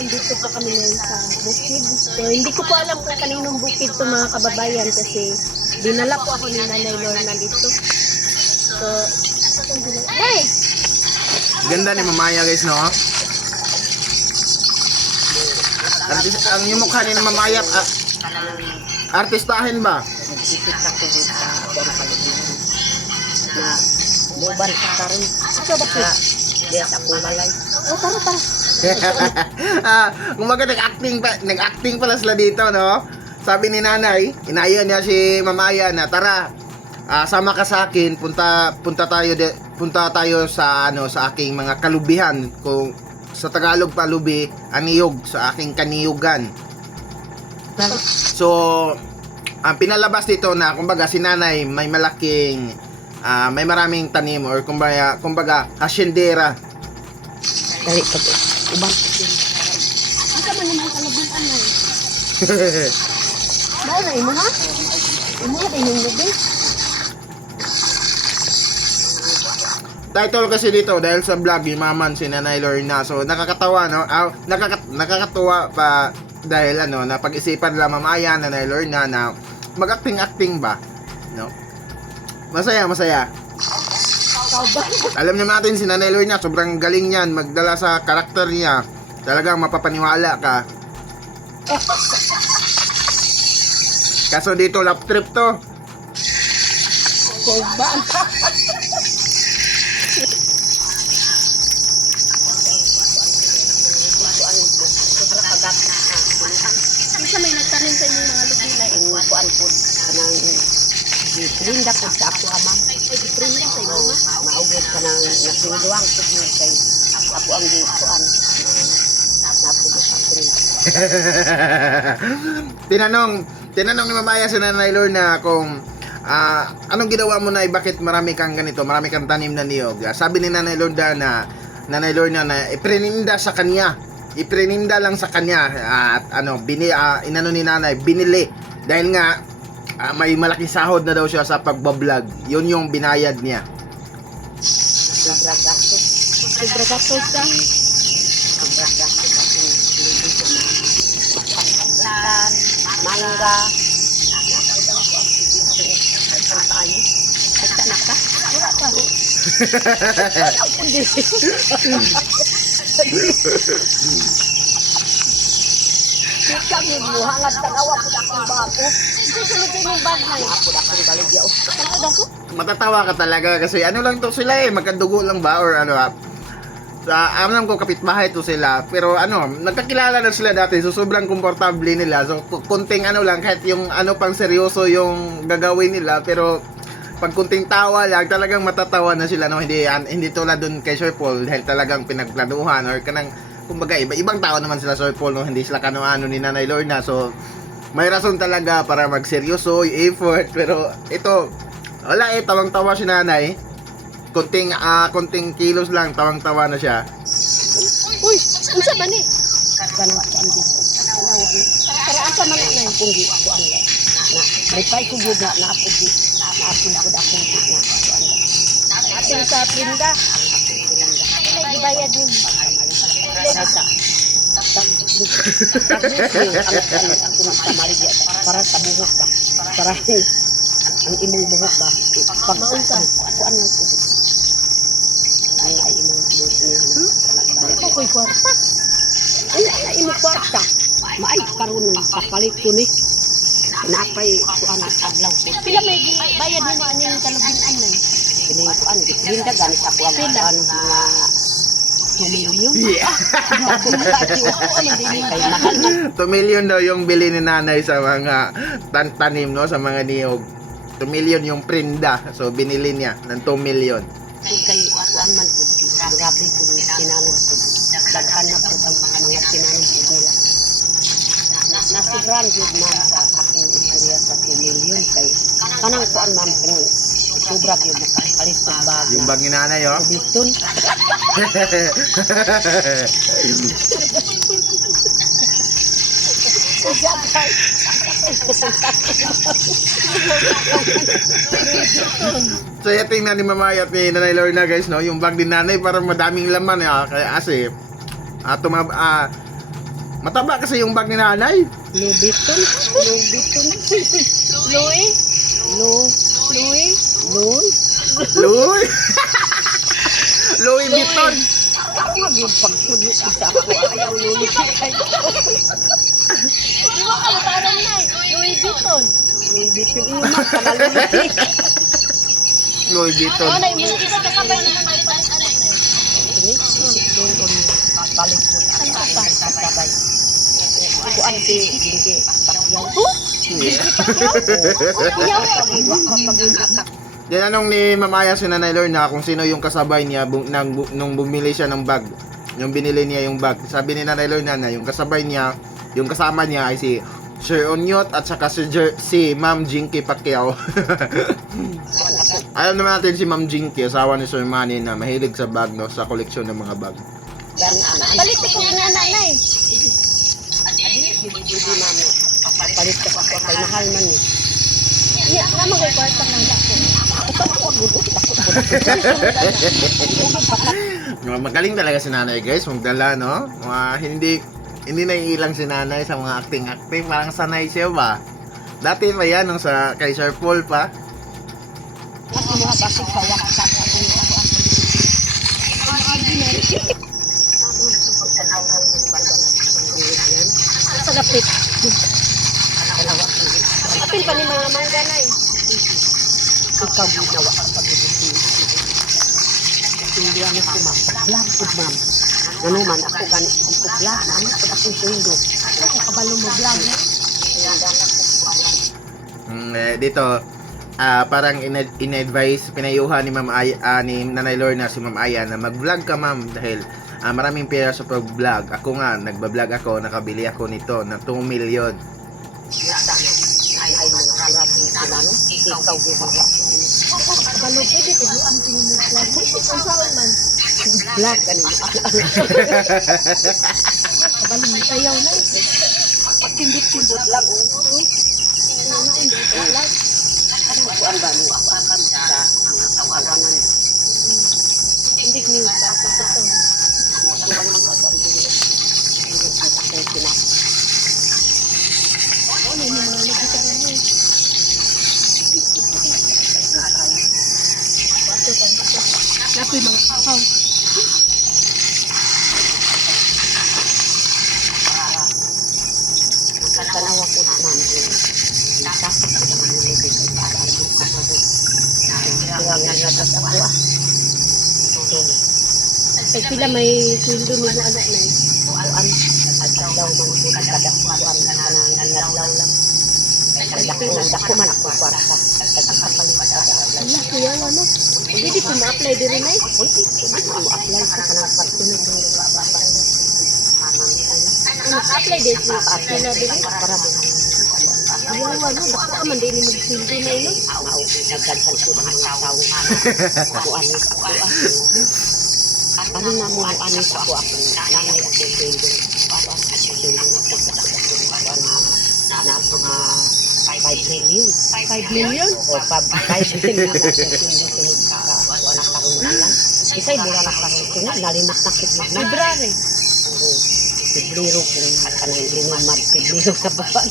andito po kami ngayon sa bukid. So, hindi ko po alam kung kaninong bukid to mga kababayan kasi dinala po ako ni Nanay Lorna dito. So, hey! Ganda ni Mamaya guys, no? Ang yung mukha ni Mamaya, artistahin ba? Nag-isip ako dito sa Buwan Palibin na buban ka karon. Ito ba po? Diya sa akong balay. Oh, tara. Kumbaga nag-acting pala sila dito, no? Sabi ni Nanay, inaaya niya si Mamaya na tara, sama ka sa akin, punta tayo sa sa aking mga kalubihan, kung sa Tagalog palubi, aniyog, sa aking kaniyugan. So, ang pinalabas dito na kumbaga si Nanay may may maraming tanim or kumbaga hasyendera. Dali pa po. Ubang Asa man naman kalabutan na Bawa na imo ha? Imo na din yung gabi. Title kasi dito dahil sa vlog Imaman si Nanay Lorna. So nakakatawa, no? Nakakatuwa pa dahil napag-isipan nila Mamaya, Nanay Lorna na mag-acting ba, no? Masaya. Alam naman natin si Nanay Lorna, sobrang galing niyan magdala sa karakter niya. Talagang mapapaniwala ka. Kaso dito lap trip to. Ba? sobra kagat na. Isa may nagtanim sa inyong mga lubi na Ang kuan po kanang linda po sa ako ama. i-print sa inyo ha? Maugit ka ng nasinduang po kay ako ang kuan. Napo sa april. Tinanong ni Mamaya si Nanay Lorna kung anong ginawa mo na bakit marami kang ganito, marami kang tanim na niyog. Sabi ni Nanay Lorna na iprininda sa kanya. Iprininda lang sa kanya at inano ni Nanay, binili dahil nga may malaking sahod na daw siya sa pagbablog. Yun yung binayad niya. Sobra gastos. Sobra gastos ka? Sobra gastos akong libo sa mga pangkabutan, mangga. Ang tayo. Kita na ka? Wala pa. Kami mo hangad tagawa ko akong bago. Susunod yung bag na yun. Ako akong baligyaw. Tangod ako? Matatawa ka talaga kasi lang to sila magkadugo lang ba or alam ko kapitbahay to sila pero nagkakilala na sila dati so sobrang komportable nila so kunting lang kahit yung pang seryoso yung gagawin nila pero pag kunting tawa lang talagang matatawa na sila hindi tulad dun kay Sir Paul dahil talagang pinagplanuhan or kanang kumbaga ibang tao naman sila Sir Paul hindi sila kano ni Nanay Lorna so may rason talaga para magseryoso yung effort pero ito wala tawang-tawa si Nanay kunting kilos lang tawang-tawa na siya. Uy, unsa ba ni? Kanang kuan dito. Para asa man na yun? Kung di kuan la. Na may pay ko gyud na ako di. Na ako gyud ako na kuan la. Ating sa prinda. Ay, gibayad ni. Sa para sa buhok ba? Para ang imong buhok ba? Pag Maunsa? kuan lang ko. Ay imong buhok niya. Ako'y kwarta. Ay imong kwarta. Maay karon kapalit ko ni. Napay kuan adlaw ko. Pila may gibayad ni mo aning kalubinan na yun? Kini kuan linda gani sa kuan Pila? kuan nga 2 million. Kay mahal man. 2 million daw yung bili ni Nanay sa mga tanim no sa mga niyog. 2 million yung prinda so binili niya ng 2 million. Kay kuan man pud grabe pud tinanon pud. Daghan na pud ang mga tinanon pud nila. Nasubran jud man sa aking istorya sa 2 million kay kanang kuan man kung sobra gyud nakapalit pud bag. Yung bag ni Nanay Biton. So tingnan ni Mamaya at ni Nanay Lorna guys no, yung bag ni Nanay parang madaming laman kaya Mataba kasi yung bag ni nanay. Louis Vuitton. Louis Vuitton. Louis? Louis. Louis? Louis. Louis. Louis Vuitton. Ako nga yung pagsulit isa ako. Ayaw Louis Vuitton. Di ba kamataran na eh? Louis Vuitton. Louis Vuitton. Iyo man, kanaluliti. Louis Vuitton. Ano, yung isa kasabay na may palit-alit na eh. Ini, doon palit po. Saan ka pa? Kasabay. Kuan si Dinky Pacquiao. Iyaw. Yan anong ni Mamaya si Nanay Lorna kung sino yung kasabay niya nung bumili siya ng bag. Yung binili niya yung bag. Sabi ni Nanay Lorna na yung kasabay niya, yung kasama niya ay si Sir Onyot at saka si Ma'am Jinky Pacquiao. Alam naman natin si Ma'am Jinky, asawa ni Sir Manny na mahilig sa bag, no, sa koleksyon ng mga bag. Palit ko na nanay. Hindi mamo. Papalit ka pa kay mahal man eh. Iya, naman ko kwarta ng dako. Magaling talaga si Nanay, guys, magdala, no? Hindi naiilang si Nanay sa mga acting, parang sanay siya ba? Dati pa yan nung sa kay Sir Paul pa. Kasi mga basig sa waksa. Sa dapit. Apil pa ni mga mangga na eh. Ikaw ginawa ang pag-ibig. Hindi ano ko ma'am. Vlog po ma'am. Ano man ako ganit ko vlog. Ano ko akong sundo. Ako kabalo mo vlog eh. Dito, parang in-advise, pinayuhan ni Ma'am Aya, ni Nanay Lorna si Ma'am Aya na mag-vlog ka ma'am dahil maraming pera sa pag-vlog. Ako nga, nagba-vlog ako, nakabili ako nito na 2 million. Ay mga karapin sinano. Ikaw ginawa. Kabalo pwede tuluan ko yung vlog. Kung saan man. Vlog ganun. Kabalo mo tayaw na eh. Pagkindot-kindot lang. Ano na hindi ko vlog. Kuan ba mo? Sa kawanan. Hindi ko niyo pa kapatong. Ano yung mga nagkikaroon mo eh. Naku yung mga kakaw. Tanawa ko na ma'am. Tapos ko naman yung libig. Ano ko pa rin. Kaya nga natas ako ah. Pag sila may sweldo mo mo anak na eh. Kuan. At daw man po kada kuan na nangadlaw lang. Dako man ako kwarta. Pagkapalit ka sa Ala, kuya ano? Pwede ko ma-apply din rin eh. mo apply sa kanang partido ng Ano, apply din sila sila din eh. para mo Kuya ano, baka aman din yung mag-sweldo na yun. nagdaghan ko ng mga tao kuan ni sa kuan. Ano na mo ani sa ko ako nanay ako sundo. Sundo na pagkatapos na mga 5 million. 5 million? O 5 million na sunod ka anak karon na lang. Isa'y dira na karon sunod nalimak na kitmak na. February. Pibliro kung kanang limamat pibliro sa baba.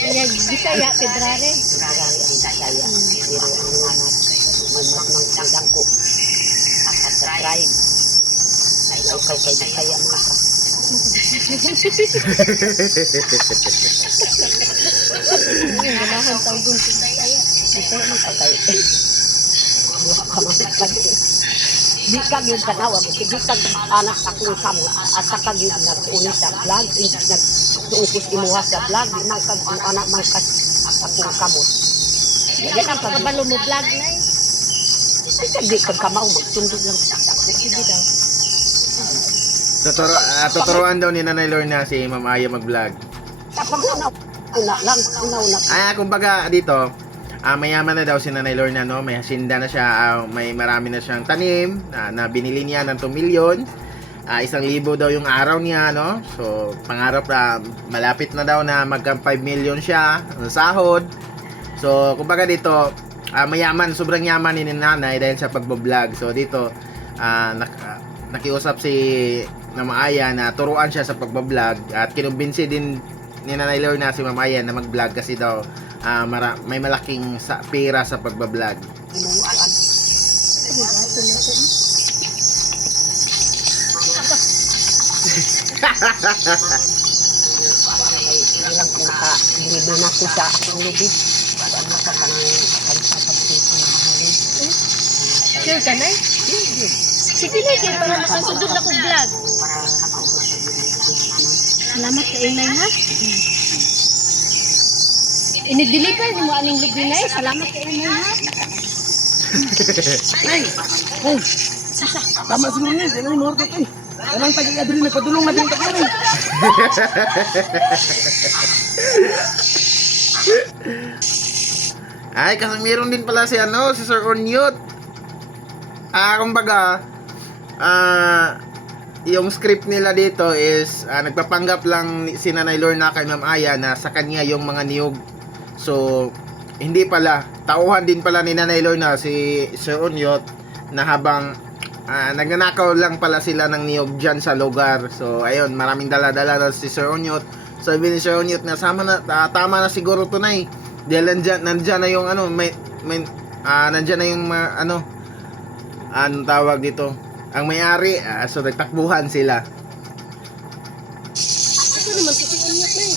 Kaya Bisaya, February. Marami ang Bisaya. Pero ang limamat ng pagdangko at sa tribe. Ikaw kay Bisaya mga ka. Yung ganahan tawag dun sa Bisaya. Bisaya mo patay. Buha ka mga pati. Di kag yung tanawa mo. Di kag anak akong kamo. At sa kag yung nag-uni sa vlog. Nag-uukos imuha sa vlog. Di man kag yung anak man kas akong kamo. Yan ang pagkabalo mo vlog na eh. Kasi di kag kamaw magsundog lang sa ako. Sige daw. Tuturuan daw ni Nanay Lorna si Ma'am Aya mag-vlog. Kapag una lang. Kumbaga dito, mayaman na daw si Nanay Lorna, no? May hasinda na siya, may marami na siyang tanim na binili niya ng 2 million. 1,000 daw yung araw niya, no? So, pangarap na malapit na daw na magka 5 million siya ng sahod. So, kumbaga dito, mayaman, sobrang yaman ni Nanay dahil sa pagbo-vlog. So, dito, nakiusap si na Maaya na turuan siya sa pagbablog at kinumbinsi din ni Nanay Lorna si Ma'am Aya na mag-vlog kasi daw may malaking pera sa pagbablog. Inuuan. Ilang kung naka-deliver na ko sa akong lubi. Ano ka pa ng pagpapagpito na mahalin. Sure ka, Nay? Sige na, kaya para makasundod ako vlog. Salamat kay Nay, ha? Ini-deliver mo aning lubi, Nay. Salamat kay Nay, ha? Ay! Ay! Tama siguro yun. Yan ang morto ko. Walang taga-adrin. Nagpadulong na din taga-adrin. Ay, kasi meron din pala si si Sir Onyot. Kumbaga, yung script nila dito is nagpapanggap lang si Nanay Lorna kay Ma'am Aya na sa kanya yung mga niyog. So, hindi pala. Tauhan din pala ni Nanay Lorna si Sir Onyot na habang nagnanakaw lang pala sila ng niyog dyan sa lugar. So, ayun, maraming dala-dala na si Sir Onyot. Sabi ni Sir Onyot na tama na siguro to, Nay. Dahil nandyan na yung nandyan na yung anong tawag dito, ang may-ari. So, nagtakbuhan sila. Ito naman, tutuan niya, Nay.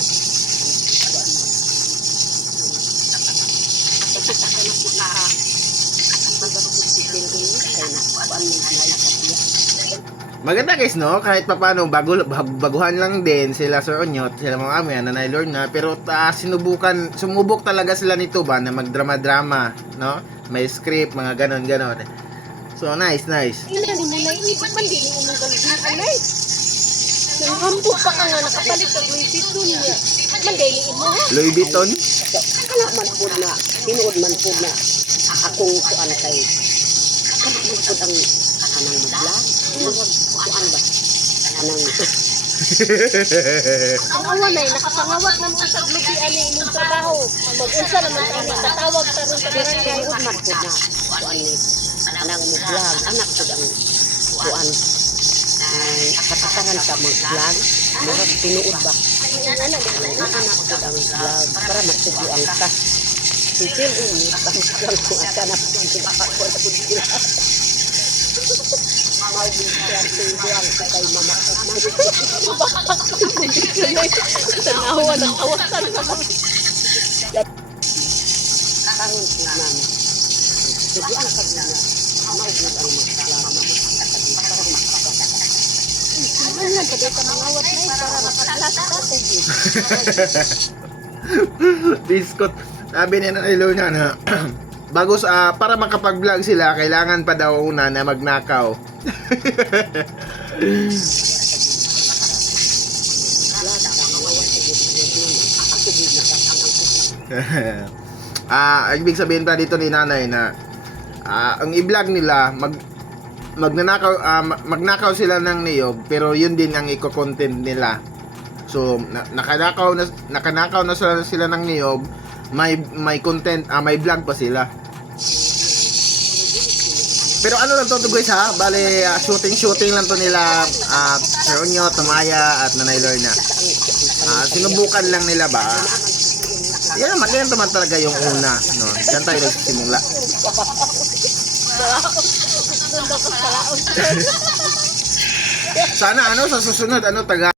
Maganda guys, no? Kahit papano, baguhan lang din sila Sir Onyot, sila mga Ame, Nanay Lorna, pero sumubok talaga sila nito ba na magdrama-drama, no? May script, mga ganon-ganon. So, nice. Ina ni Nanay, ibig man din yung mga galugan, Nay. Nang hampo pa ka nga, nakapalit ka Louis Vuitton niya. Mandayliin mo, ha? Louis Vuitton? Kala man po na, tinuod man po na akong kuan kay kala man po ang anang magla. Kuan ba? Anang Ang awa, Nay, nakapangawat na mo sa lubi ani imong trabaho. Mag-unsa naman tayo, natawag ta ron sa barangay. tinuod man po na kuan ni anang mag-vlog. Anak po ang kuan katakaran sa mag-vlog. Murag tinuod ba? Anak po ang vlog para matudloan ka. Sisil ini pangkuan ko at anak ko ang pinakakuan sa sila. Maubuhan tujuan sa kay mama ko. Tanawa ng awasan naman. Karon po namin. Tujuan ka na maubuhan ang mag-vlog. Para makakasya. Ano lang, pwede ka mangawat, Nay, para makatalas ka. Biskot. Sabi ni Nanay Lorna na para makapag-vlog sila, kailangan pa daw una na magnakaw. Ibig sabihin pa dito ni Nanay na ang i-vlog nila magnakaw sila ng niyog, pero yun din ang i-content nila. So nakanakaw na sila ng niyog, may content, may vlog pa sila. Pero ano lang to guys, ha? Bale, shooting lang to nila Sir Onyot, Tamaya at Nanay Lorna. Sinubukan lang nila ba? Yan naman talaga yung una, no? Diyan tayo nagsimula. Sana sa susunod taga